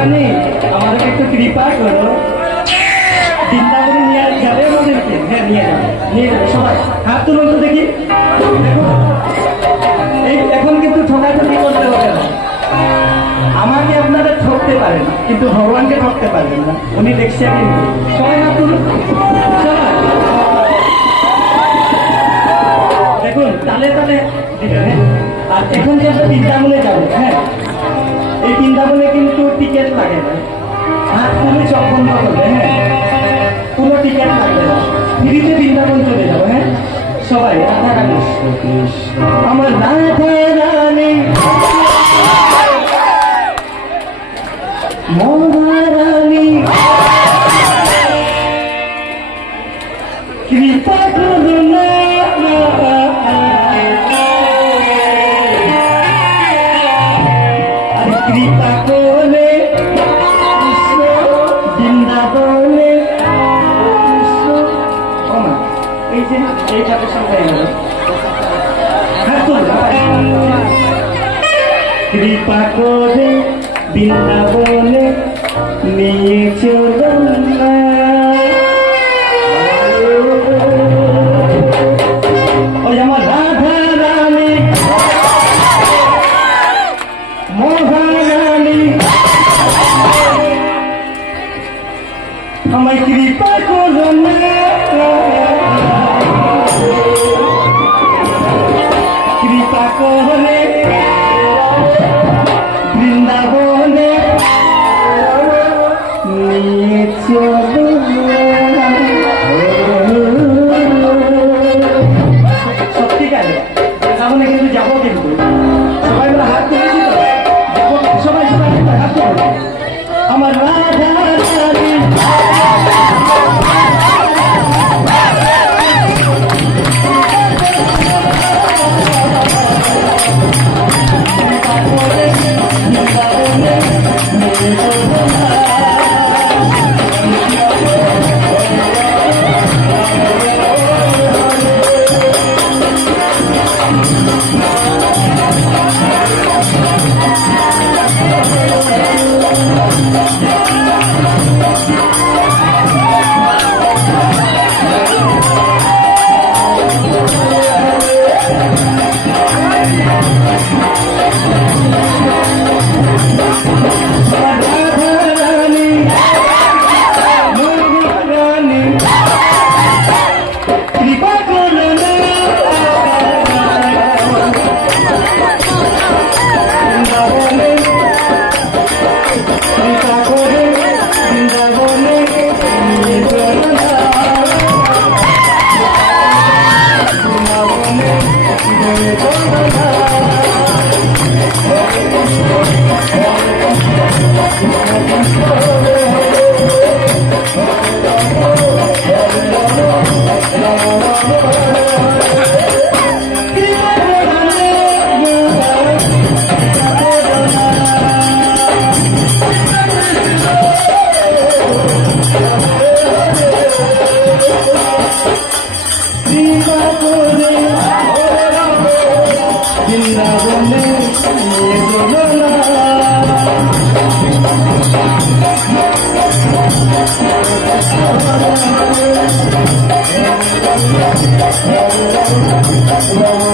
রানী আমাদেরকে একটু কৃপা করো, বৃন্দাবনে নিয়ে যাবে আমাদেরকে। হ্যাঁ নিয়ে যাবে সবাই। হাত তুলুন তো দেখি। এখন কিন্তু ঠকাঠকি করতে হবে না। আমাকে আপনারা ঠকতে পারেন কিন্তু ভগবানকে ঠকতে পারবেন না, উনি দেখছে কিন্তু। সবাই হাত তুলুন, সবাই দেখুন তালে তালে দিবেন। হ্যাঁ আর এখন যে আমরা বৃন্দাবনে যাবো, হ্যাঁ এই বৃন্দাবনে কিন্তু টিকিট লাগে না। হাত তুলে চোখ বন্ধ করবে, হ্যাঁ কোনো টিকিট লাগবে না, ফ্রিতে বৃন্দাবন চলে যাবো। হ্যাঁ সবাই রাধা রানী আমার রাধা রানী মহারানী কৃপা করুন কৃপা করে বৃন্দাবনে এই যে এই চাপের হয়ে গেল। কৃপা করে বৃন্দাবনে নিয়ে চলুন না, ওই আমার রাধা রানী মহারানী আমায় কৃপা করুন না, কৃপা করে বৃন্দাবনে নিয়ে চলুন। সত্যি কাজে বৃন্দাবনে কিন্তু যাবো, কিন্তু সবাই মিলে হাত তুলে দিল, সবাই সবাই হাত তুলে আমার রাধা রানী Wow.